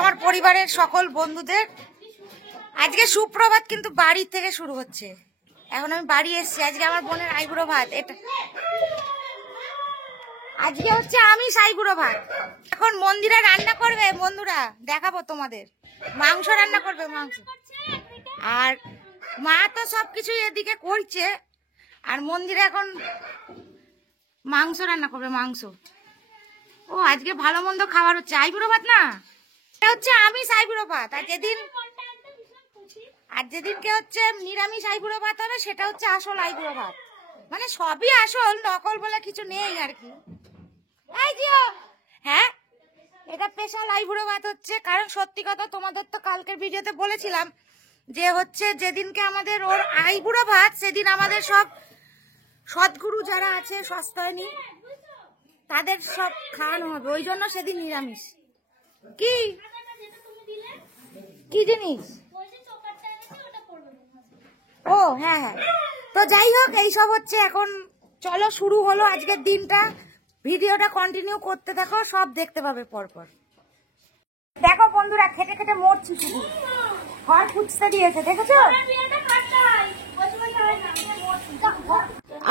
আমার পরিবারের সকল বন্ধুদের। আজকে সুপ্রভাত কিন্তু বাড়ি থেকে শুরু হচ্ছে। এখন আমি বাড়ি এসেছি, আজকে আমার বোনের আইবুড়ো ভাত। এটা আজকে হচ্ছে আমিষ আইবুড়ো ভাত। এখন মন্দিরা রান্না করবে, বন্ধুরা দেখাবো তোমাদের। মাংস রান্না করবে, মাংস। আর মা তো সবকিছু এদিকে করছে, আর মন্দিরে এখন মাংস রান্না করবে, মাংস। ও আজকে ভালো মন্দ খাবার হচ্ছে, আইবুড়ো ভাত না, এটা হচ্ছে আমিষ আইবুড়ো ভাত। আর যেদিনকে হচ্ছে নিরামিষ আইবুড়ো ভাত হবে, সেটা হচ্ছে আসল আইবুড়ো ভাত। মানে সবই আসল, নকল বলে কিছু নেই আর কি। হ্যাঁ, এটা স্পেশাল আইবুড়ো ভাত হচ্ছে। কারণ সত্যি কথা, তোমাদের তো কালকের ভিডিওতে বলেছিলাম যে হচ্ছে যেদিনকে আমাদের ওর আইবুড়ো ভাত, সেদিন আমাদের সব সদ্গুরু যারা আছে সস্তায়নী, তাদের সব খাওয়ানো হবে। ওই জন্য সেদিন নিরামিষ। কি কি জিনিস? ও হ্যাঁ হ্যাঁ। তো যাই হোক, এইসব হচ্ছে। এখন চলো, শুরু হলো আজকের দিনটা। ভিডিওটা কন্টিনিউ করতে থাকো, সব দেখতে পাবে পরপর। দেখো বন্ধুরা, খেটে খেটে মরছি, শুধু ঘর খুঁজতে দিয়েছে, দেখেছো?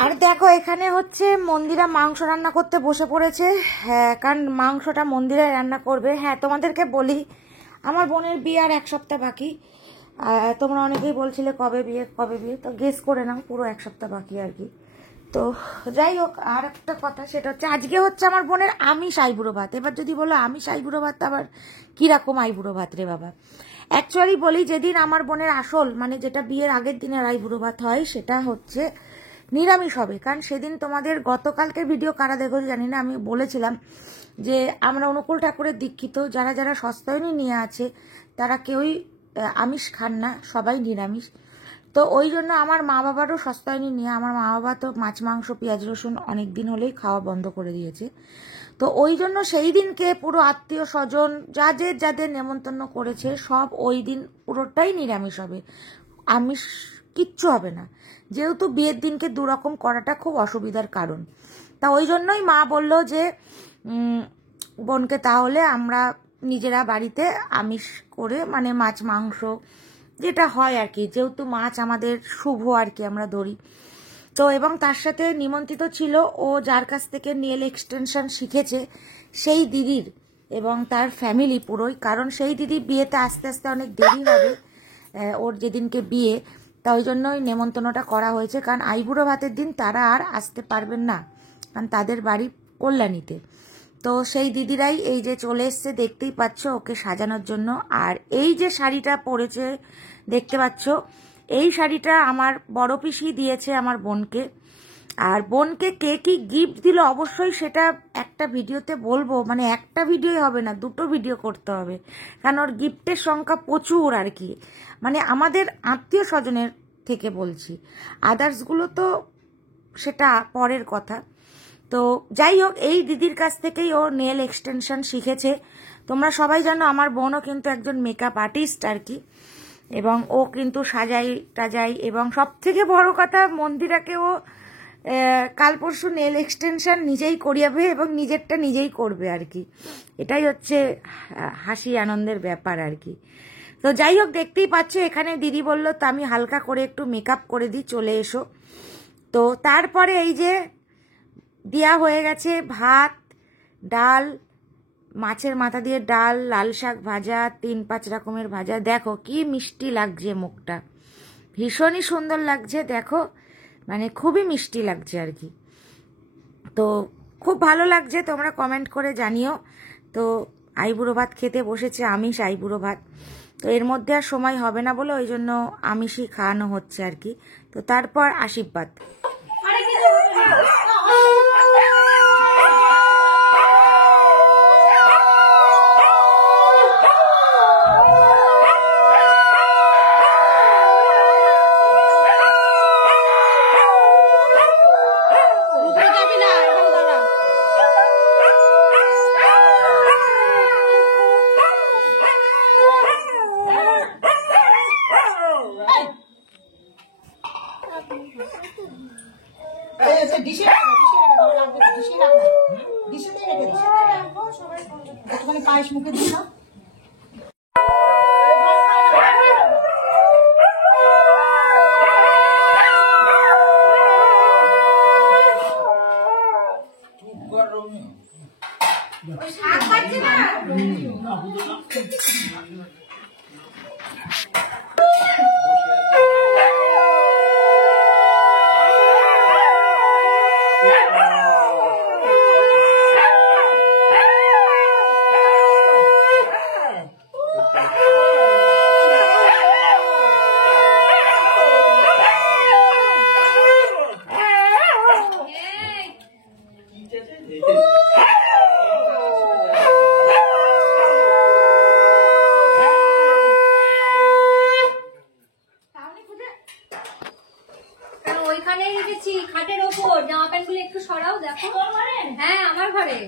আর দেখো, এখানে হচ্ছে মন্দিরা মাংস রান্না করতে বসে পড়েছে। হ্যাঁ, কারণ মাংসটা মন্দিরে রান্না করবে। হ্যাঁ, তোমাদেরকে বলি, আমার বোনের বিয়ে আর 1 সপ্তাহ বাকি। তোমরা অনেকেই বলছিলে কবে বিয়ে কবে বিয়ে, তো গেস করে নাও, পুরো 1 সপ্তাহ বাকি আর কি। তো যাই হোক, আর একটা কথা, সেটা হচ্ছে আজকে হচ্ছে আমার বোনের আমিষ আইবুড়ো ভাত। এবার যদি বলো আমিষ আইবুড়ো ভাত, আবার কিরকম আইবুড়ো ভাত রে বাবা। অ্যাকচুয়ালি বলি, যেদিন আমার বোনের আসল, মানে যেটা বিয়ের আগের দিনের আইবুড়ো ভাত হয়, সেটা হচ্ছে নিরামিষ হবে। কারণ সেদিন তোমাদের গতকালকের ভিডিও কারা দেখো জানি না, আমি বলেছিলাম যে আমরা অনুকূল ঠাকুরের দীক্ষিত, যারা যারা সস্তায়নী নিয়ে আছে তারা কেউই আমিষ খান না, সবাই নিরামিষ। তো ওই জন্য আমার মা বাবারও সস্তায়নী নিয়ে, আমার মা বাবা তো মাছ মাংস পেঁয়াজ রসুন অনেক দিন হলেই খাওয়া বন্ধ করে দিয়েছে। তো ওই জন্য সেই দিনকে পুরো আত্মীয় স্বজন যাদের যাদের নেমন্তন্ন করেছে, সব ওই দিন পুরোটাই নিরামিষ হবে, আমিষ কিচ্ছু হবে না। যেহেতু বিয়ের দিনকে দুরকম করাটা খুব অসুবিধার কারণ, তা ওই জন্যই মা বলল যে বোনকে তাহলে আমরা নিজেরা বাড়িতে আমিষ করে, মানে মাছ মাংস যেটা হয় আর কি, যেহেতু মাছ আমাদের শুভ আর কি, আমরা ধরি। তো এবং তার সাথে নিমন্ত্রিত ছিল ও যার কাছ থেকে নেল এক্সটেনশন শিখেছে, সেই দিদির এবং তার ফ্যামিলি পুরোই। কারণ সেই দিদি বিয়েতে আস্তে আস্তে অনেক দেরি হবে, ওর যেদিনকে বিয়ে, তা ওই জন্যই নেমন্তন্নটা করা হয়েছে। কারণ আইবুড়ো ভাতের দিন তারা আর আসতে পারবেন না, কারণ তাদের বাড়ি কল্যাণীতে। তো সেই দিদিরাই এই যে চলে এসছে, দেখতেই পাচ্ছ, ওকে সাজানোর জন্য। আর এই যে শাড়িটা পরেছে দেখতে পাচ্ছ, এই শাড়িটা আমার বড় পিসি দিয়েছে আমার বোনকে। আর বোনকে কে কি গিফট দিল অবশ্যই সেটা একটা ভিডিওতে বলবো, মানে একটা ভিডিওই হবে না, 2টো ভিডিও করতে হবে। কারণ ওর গিফটের সংখ্যা প্রচুর আর কি, মানে আমাদের আত্মীয় স্বজনের থেকে বলছি, আদার্সগুলো তো সেটা পরের কথা। তো যাই হোক, এই দিদির কাছ থেকেই ও নেল এক্সটেনশন শিখেছে। তোমরা সবাই জানো আমার বোনও কিন্তু একজন মেকআপ আর্টিস্ট আর কি, এবং ও কিন্তু সাজাই টাজাই, এবং সব থেকে বড় কথা, মন্দিরাকে ও কাল পরশু নেল এক্সটেনশন নিজেই করিয়াবে এবং নিজেরটা নিজেই করবে আর কি। এটাই হচ্ছে হাসি আনন্দের ব্যাপার আর কি। তো যাই হোক, দেখতেই পাচ্ছ এখানে দিদি বলল তো আমি হালকা করে একটু মেকআপ করে দিই, চলে এসো। তো তারপরে এই যে দেওয়া হয়ে গেছে ভাত, ডাল, মাছের মাথা দিয়ে ডাল, লাল শাক ভাজা, 3-5 রকমের ভাজা। দেখো কি মিষ্টি লাগছে, মুখটা ভীষণই সুন্দর লাগছে, দেখো মানে খুবই মিষ্টি লাগছে আর কি। তো খুব ভালো লাগছে, তোমরা কমেন্ট করে জানিও। তো আইবুড়ো ভাত খেতে বসেছে, আমিষ আইবুড়ো ভাত। তো এর মধ্যে আর সময় হবে না বলে ওই জন্য আমিষই খাওয়ানো হচ্ছে আর কি। তো তারপর আশীর্বাদ। পায়েস মুখে দিন না, ওইখানে রেখেছি খাটের ওপর। জামা প্যান্ট গুলো একটু সরাও, দেখো। হ্যাঁ, আমার ঘরে।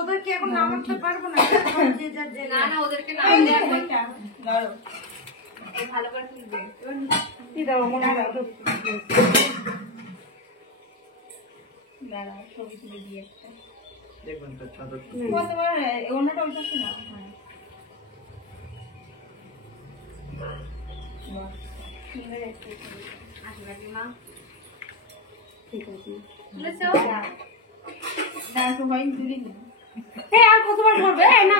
ওদেরকে এখন নামাতে পারবো না। না, ওদেরকে ভালো করে তুলবে। ছবি তুলে দিয়ে একটা দেখবেন তো চাদর তোমার অন্যটা উল্টাচ্ছি না। আর কতবার করবে না?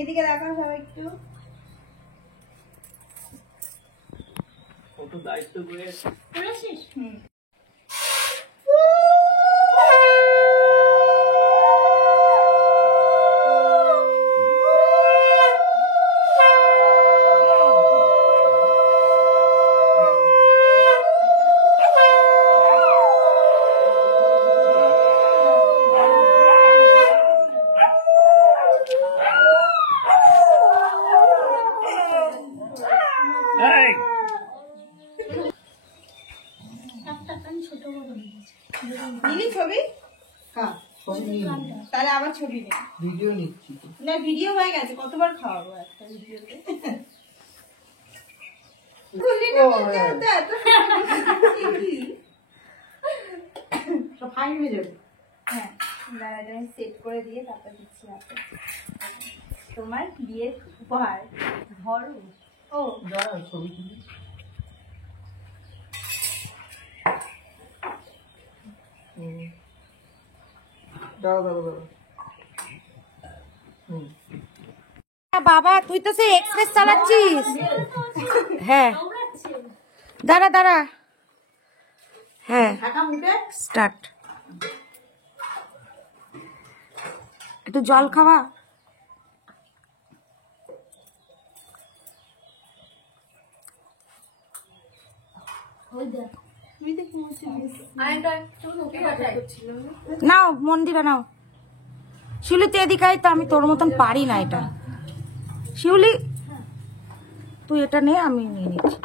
এদিকে দেখাও সবাই একটু। কত দায়িত্ব করে করেছিস? ছবি তাহলে আবার ছবি নেই, ভিডিও নিচ্ছি না ভিডিও হয়ে গেছে, কতবার খাওয়াবো একটা ভিডিওতে। সব ফাইন হয়ে যাবে। হ্যাঁ, দাঁড়া সেট করে দিয়ে তারপর দিচ্ছি হাতে। তোমার বিয়ের উপহার ধরো। ও দাঁড়া ছবি তুলি। বাবা তুই তো সেই এক্সপ্রেস চালাচ্ছিস। হ্যাঁ দাঁড়া দাঁড়া, হ্যাঁ স্টার্ট। একটু জল খাওয়া। নাও মন্দিরে নাও। শিউলি তুই এদিকে আয় তো, আমি তোর মতন পারি না এটা। শিউলি তুই এটা নে, আমি নিয়ে নিচ্ছি।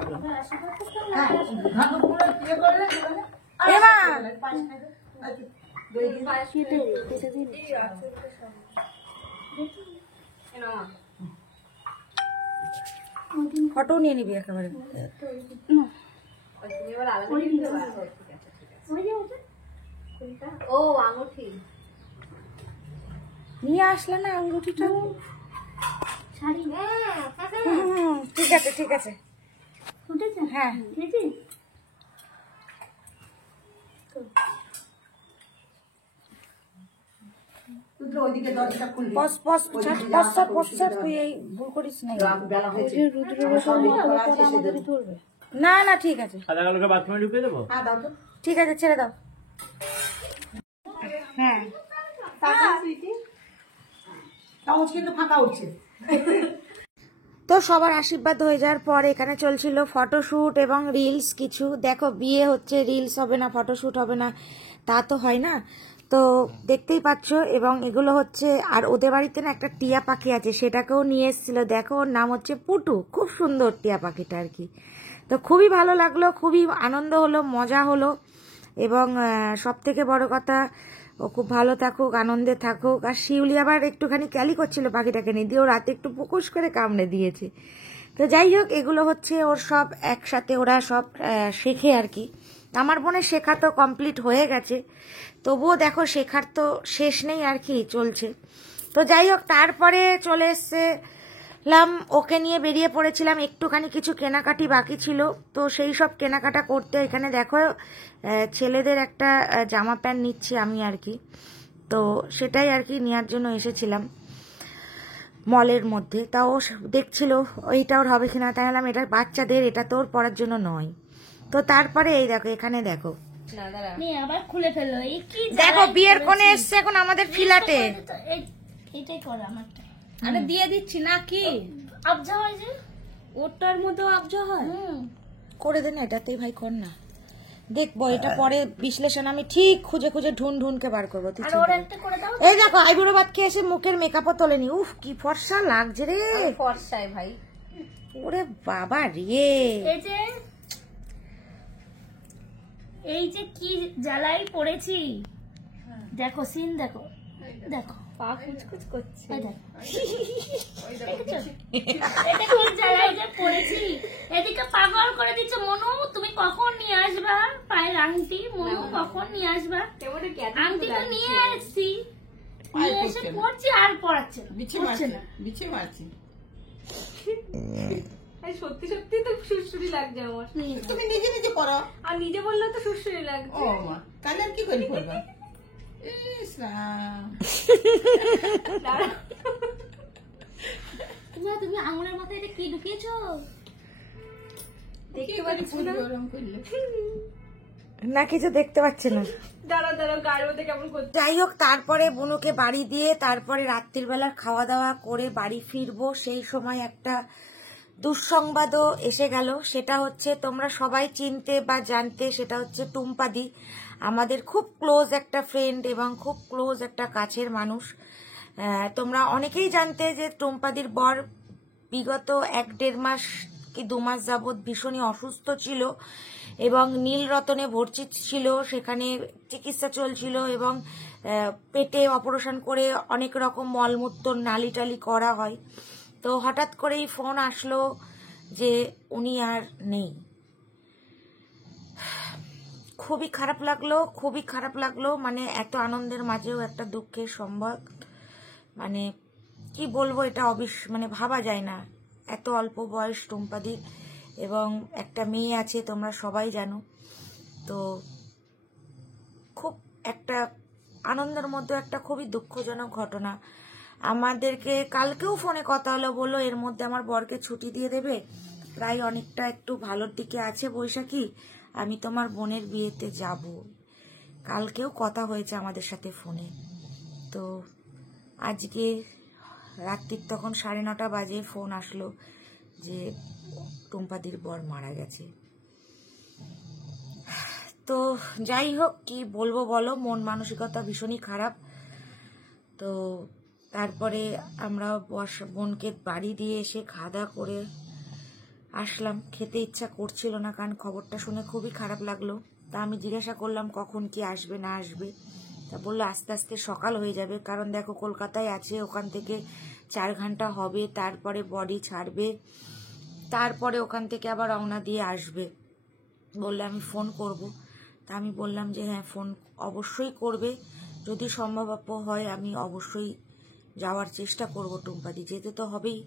ফটো নিয়ে নিবি একেবারে। ও আঙুঠি নিয়ে আসলে না আঙুঠিটা। শাড়ি আছে ঠিক আছে। ফুটেছে? হ্যাঁ দিদি তুই তো ওইদিকে দরজাটা খুলবি। পশ্চাৎ তুই এই ভুল করিস না। বেলা হয়েছে। না না ঠিক আছে সাদা কালোকে বাথরুমে ঢুকিয়ে দেবো। হ্যাঁ দাও তো। ঠিক আছে ছেড়ে দাও। হ্যাঁ চামচ কিন্তু ফাঁকা উঠছে। তো সবার আশীর্বাদ হয়ে যাওয়ার পর এখানে চলছিল ফটোশুট এবং রিলস কিছু। দেখো বিয়ে হচ্ছে, রিলস হবে না, ফটোশুট হবে না তা তো হয় না। তো দেখতেই পাচ্ছ, এবং এগুলো হচ্ছে, আর ওদের বাড়িতে না একটা টিয়া পাখি আছে, সেটাকেও নিয়ে এসেছিল। দেখো ওর নাম হচ্ছে পুটু, খুব সুন্দর টিয়া পাখিটা আর কি। তো খুবই ভালো লাগলো, খুবই আনন্দ হলো, মজা হলো, এবং সব থেকে বড় কথা ও খুব ভালো থাকুক, আনন্দে থাকুক। আর শিউলি আবার একটুখানি ক্যালি করছিল পাখিটাকে নিয়ে, দিয়ে ও রাতে একটু পুকুস করে কামড়ে দিয়েছে। তো যাই হোক, এগুলো হচ্ছে ওর সব একসাথে ওরা সব শেখে আর কি। আমার বোনের শেখা তো কমপ্লিট হয়ে গেছে, তবুও দেখো শেখার তো শেষ নেই আর কি, চলছে। তো যাই হোক, তারপরে চলে এসেছিলাম, ওকে নিয়ে বেরিয়ে পড়েছিলাম, একটুখানি কিছু কেনাকাটি বাকি ছিল, তো সেই সব কেনাকাটা করতে এখানে দেখো ছেলেদের একটা জামা প্যান্ট নিচ্ছি আমি আর কি। তো সেটাই আর কি নেওয়ার জন্য এসেছিলাম মলের মধ্যে। তাও দেখছিল এইটা ওর হবে কিনা, তাই বললাম এটা বাচ্চাদের, এটা তোর পরার জন্য নয়। তো তারপরে এই দেখো এখানে দেখো, আবার খুলে ফেললো। এই কি দেখো বিয়ের কোণে এসছে এখন আমাদের ফ্ল্যাটে। এটাই করো আমারটা। আরে দিয়ে দিচ্ছি না কি, আবজা হয় যে ওটার মতো আবজা হয়, করে দে না এটা, তুই ভাই কর না, দেখবো এটা পরে বিশ্লেষণ আমি ঠিক খুঁজে খুঁজে ঢুনকে বার করবো। তুই আর চিন্তা ওরা কর। একটা করে দাও। এই দেখো আইবুড়ো ভাত খেয়ে এসে মুখের মেকআপও তোলেনি, উফ কি ফর্সা লাগছে রে, ফর্সায় ভাই। ওরে বাবা রে। এই যে কি জ্বালাই পড়েছি, দেখো সিন দেখো, দেখো পা কুচকুচ করছে, এটা কি জ্বালাই যে পড়েছি। এদিকে পাগল করে দিচ্ছে, মনু তুমি কখন নিয়ে আসবা পায়ের আংটি, মনু কখন নিয়ে আসবা। আংটি তো নিয়ে এসছি, নিয়ে এসে পড়ছি আর পড়াচ্ছে না, পড়ছে না। বিছে মারছি। সত্যি সত্যি তো সুরসুরি লাগছে আমার। তুমি নিজে নিজে করো। আর নিজে বললে তো সুরসুরি লাগছে। ও মা, তাহলে আর কি করি করবা? ইস রাম। তুমি আঙুলের মাথায় এটা কি ঢুকিয়েছো? দেখতে পাচ্ছি না, গরম করলে। না কিছু দেখতে পাচ্ছে না। দাঁড়া দাঁড়া গায়ের মধ্যে কেমন করছে। যাই হোক, তারপরে বুনুকে বাড়ি দিয়ে তারপরে রাত্রির বেলা খাওয়া দাওয়া করে বাড়ি ফিরবো, সেই সময় একটা দুঃসংবাদও এসে গেল। সেটা হচ্ছে তোমরা সবাই চিনতে বা জানতে, সেটা হচ্ছে টুম্পাদি, আমাদের খুব ক্লোজ একটা ফ্রেন্ড এবং খুব ক্লোজ একটা কাছের মানুষ। তোমরা অনেকেই জানতে যে টুম্পাদির বর বিগত 1-1.5 মাস কি 2 মাস যাবৎ ভীষণই অসুস্থ ছিল এবং নীলরতনে ভর্তি ছিল, সেখানে চিকিৎসা চলছিল এবং পেটে অপারেশন করে অনেক রকম মলমূত্র নালি টালি করা হয়। তো হঠাৎ করেই ফোন আসলো যে উনি আর নেই। খুবই খারাপ লাগলো, খুবই খারাপ লাগলো, মানে এত আনন্দের মাঝেও একটা দুঃখের সংবাদ, মানে কি বলবো, এটা মানে ভাবা যায় না। এত অল্প বয়স টুম্পাদির, এবং একটা মেয়ে আছে তোমরা সবাই জানো। তো খুব একটা আনন্দের মধ্যে একটা খুবই দুঃখজনক ঘটনা। আমাদেরকে কালকেও ফোনে কথা হলো, বললো এর মধ্যে আমার বরকে ছুটি দিয়ে দেবে, প্রায় অনেকটা একটু ভালোর দিকে আছে বৈশাখী, আমি তোমার বোনের বিয়েতে যাব। কালকেও কথা হয়েছে আমাদের সাথে ফোনে। তো আজকে রাত্রির তখন 9:30 বাজে ফোন আসলো যে টুম্পাদির বর মারা গেছে। তো যাই হোক, কি বলবো বলো, মন মানসিকতা ভীষণই খারাপ। তো তারপরে আমরা বোনকে বাড়ি দিয়ে এসে খাওয়া দাওয়া করে আসলাম। খেতে ইচ্ছা করছিল না, কারণ খবরটা শুনে খুবই খারাপ লাগলো। তা আমি জিজ্ঞাসা করলাম কখন কি আসবে না আসবে, তা বললো আস্তে আস্তে সকাল হয়ে যাবে, কারণ দেখো কলকাতায় আছে, ওখান থেকে 4 ঘন্টা হবে, তারপরে বডি ছাড়বে, তারপরে ওখান থেকে আবার রওনা দিয়ে আসবে। বললে আমি ফোন করব। তা আমি বললাম যে হ্যাঁ ফোন অবশ্যই করবে, যদি সম্ভব হয় আমি অবশ্যই যাওয়ার চেষ্টা করব টুম্পাদি, যেতে তো হবেই।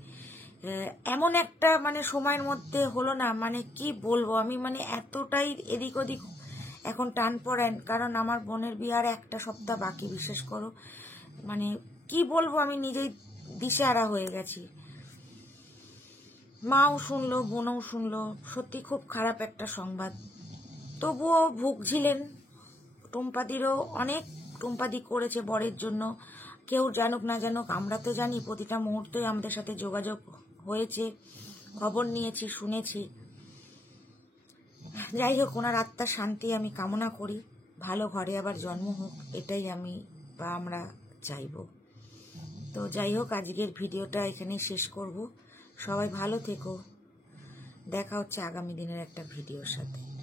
এমন একটা মানে সময়ের মধ্যে হলো না, মানে কি বলবো আমি, মানে এতটাই এদিক ওদিক এখন টান পড়েন, কারণ আমার বোনের বিয়ে আর একটা সপ্তাহ বাকি, বিশ্বাস করো। মানে কি বলবো, আমি নিজেই দিশেহারা হয়ে গেছি। মাও শুনলো, বোনও শুনলো, সত্যি খুব খারাপ একটা সংবাদ। তবুও ভুগছিলেন। টুম্পাদিরও অনেক টুম্পাদি করেছে বরের জন্য, কেউ জানুক না জানুক, আমরা তো জানি, প্রতিটা মুহূর্তেই আমাদের সাথে যোগাযোগ হয়েছে, খবর নিয়েছি, শুনেছি। যাই হোক, ওনার আত্মার শান্তি আমি কামনা করি, ভালো ঘরে আবার জন্ম হোক, এটাই আমি বা আমরা চাইব। তো যাই হোক, আজকের ভিডিওটা এখানেই শেষ করব। সবাই ভালো থেকো, দেখা হচ্ছে আগামী দিনের একটা ভিডিওর সাথে।